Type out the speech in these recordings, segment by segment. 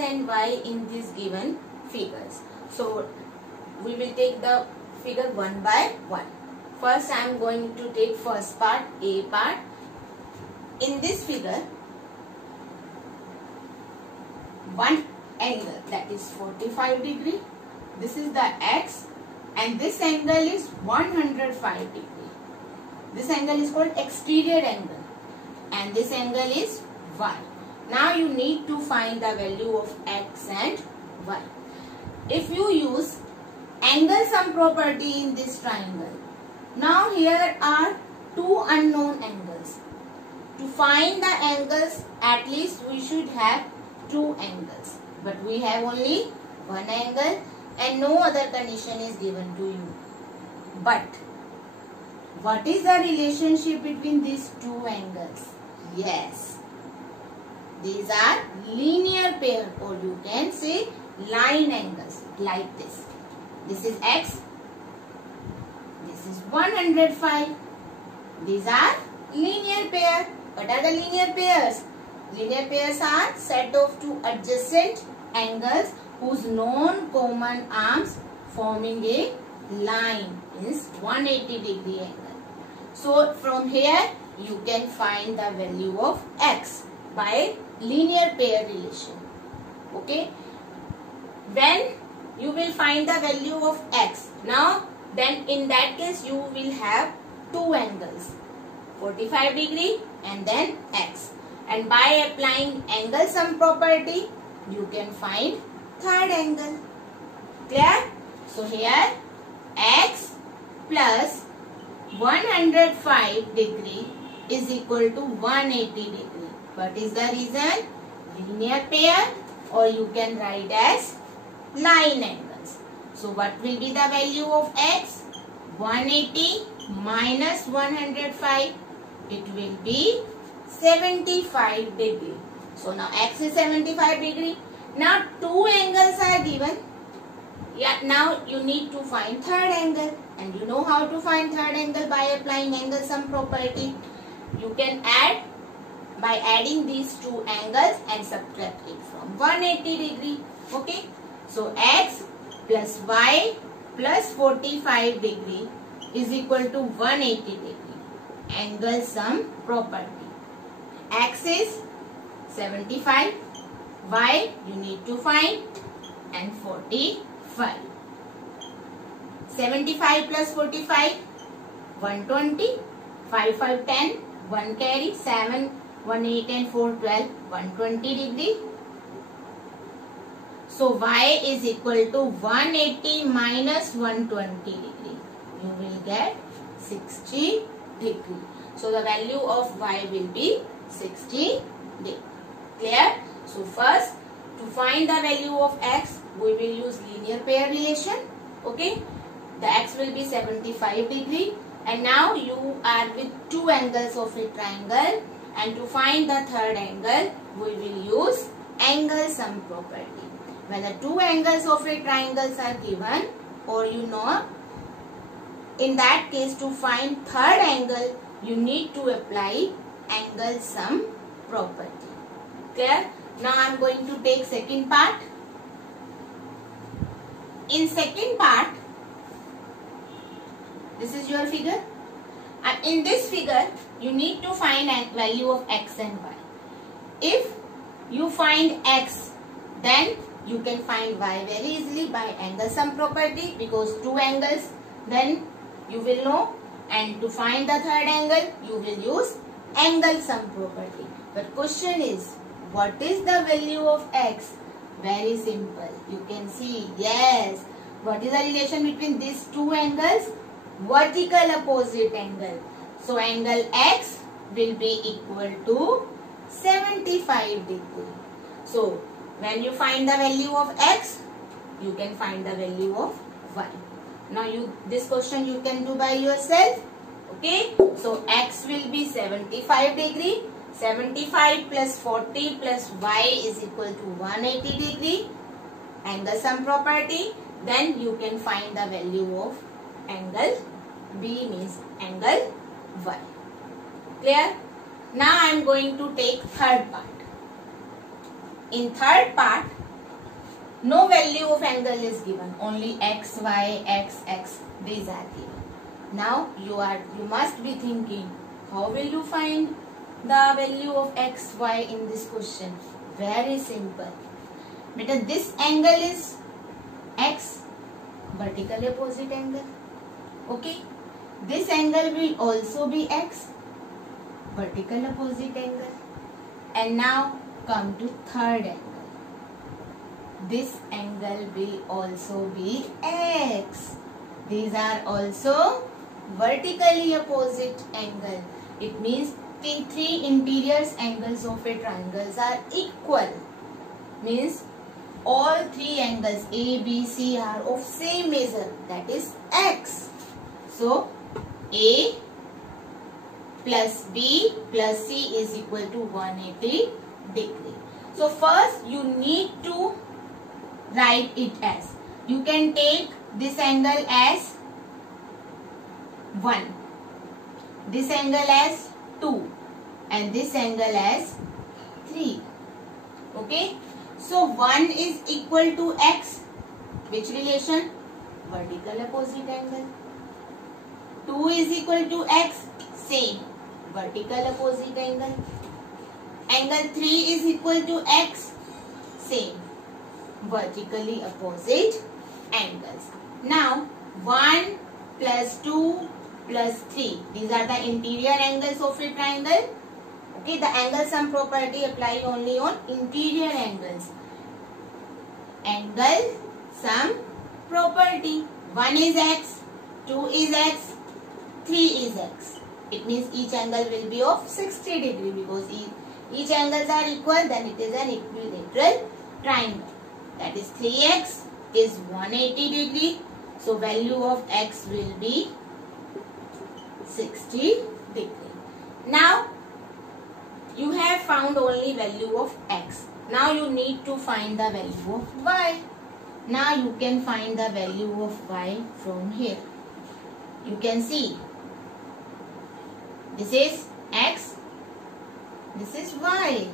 and y in these given figures. So we will take the figure one by one. First I am going to take first part, A part. In this figure, one angle, that is 45 degree. This is the x, and this angle is 105 degree. This angle is called exterior angle, and this angle is y. Now you need to find the value of x and y. If you use angle sum property in this triangle, now here are two unknown angles. To find the angles, at least we should have two angles, but we have only one angle and no other condition is given to you. But what is the relationship between these two angles? Yes, these are linear pair, or you can say line angles, like this. This is x, this is 105. These are linear pair. What are the linear pairs? Linear pairs are set of two adjacent angles whose non-common arms forming a line is 180 degree angle. So from here you can find the value of x by linear pair relation. Okay. When you will find the value of x, now then in that case you will have two angles, 45 degree and then x. And by applying angle sum property, you can find third angle. Clear? So here x plus 105 degree is equal to 180 degree. What is the reason? Linear pair, or you can write as line angles. So what will be the value of x? 180 minus 105. It will be 75 degree. So now x is 75 degree. Now two angles are given. Yeah, now you need to find third angle, and you know how to find third angle by applying angle sum property. You can add by adding these two angles and subtract it from 180 degree. Okay. So x plus y plus 45 degree is equal to 180 degree. Angle sum property. X is 75, y you need to find, and 45. 75 plus 45, 120, 5, 5, 10, 1 carry, 7, 1, 8 and 4, 12, 120 degree. So y is equal to 180 minus 120 degree. You will get 60 degree. So the value of y will be 60 degree. Clear? So first, to find the value of x, we will use linear pair relation. Okay? The x will be 75 degree. And now you are with two angles of a triangle. And to find the third angle, we will use angle sum property. When the two angles of a triangle are given, or you know, in that case to find third angle, you need to apply angle sum property. Clear? Now I am going to take second part. In second part, this is your figure. And in this figure, you need to find value of x and y. If you find x, then you can find y very easily by angle sum property, because two angles, then you will know. And to find the third angle, you will use angle sum property. But question is, what is the value of x? Very simple. You can see, yes. What is the relation between these two angles? Vertical opposite angle. So angle x will be equal to 75 degree. So when you find the value of x, you can find the value of y. Now this question you can do by yourself. Okay. So x will be 75 degree. 75 plus 40 plus y is equal to 180 degree. Angle sum property. Then you can find the value of angle B, means angle y. Clear? Now I am going to take third part. In third part, No value of angle is given. Only x, y, x, x. These are given. Now you must be thinking, how will you find the value of x, y in this question? Very simple. Beta, this angle is x, vertical opposite angle. Okay. This angle will also be x, vertical opposite angle. And now come to third angle. This angle will also be x. These are also vertically opposite angle. It means the three interior angles of a triangle are equal. Means all three angles A, B, C are of same measure, that is x. So A plus B plus C is equal to 180 degree. So first you need to write it as, you can take this angle as 1, this angle as 2 and this angle as 3. Okay. So 1 is equal to x. Which relation? Vertical opposite angle. 2 is equal to x. Same. Vertical opposite angle. Angle 3 is equal to x. Same. Vertically opposite angles. Now 1 plus 2 plus 3. These are the interior angles of a triangle. Okay, the angle sum property apply only on interior angles. Angle sum property. 1 is x, 2 is x, 3 is x. It means each angle will be of 60 degree because each angles are equal, then it is an equilateral triangle. That is 3x is 180 degree. So value of x will be 60 degree. Now you have found only value of x. Now you need to find the value of y. Now you can find the value of y from here. You can see this is x, this is y.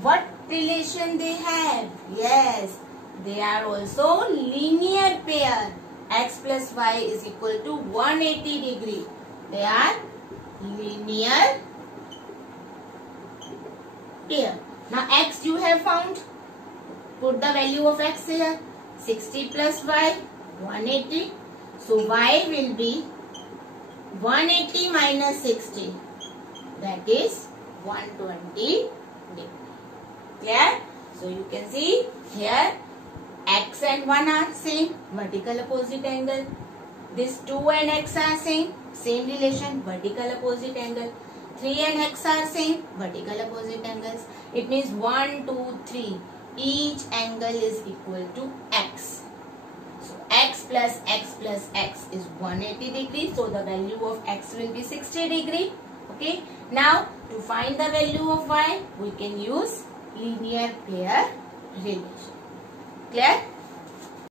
What relation they have? Yes, they are also linear pair. X plus y is equal to 180 degree. They are linear pair. Now x you have found. Put the value of x here. 60 plus y, 180. So y will be 180 minus 60. That is 120 degree. Clear? So you can see here x and 1 are same, vertical opposite angle. This 2 and x are same relation, vertical opposite angle. 3 and x are same, vertical opposite angles. It means 1, 2, 3. Each angle is equal to x. So x plus x plus x is 180 degree. So the value of x will be 60 degree. Okay. Now to find the value of y, we can use linear pair relation. Clear?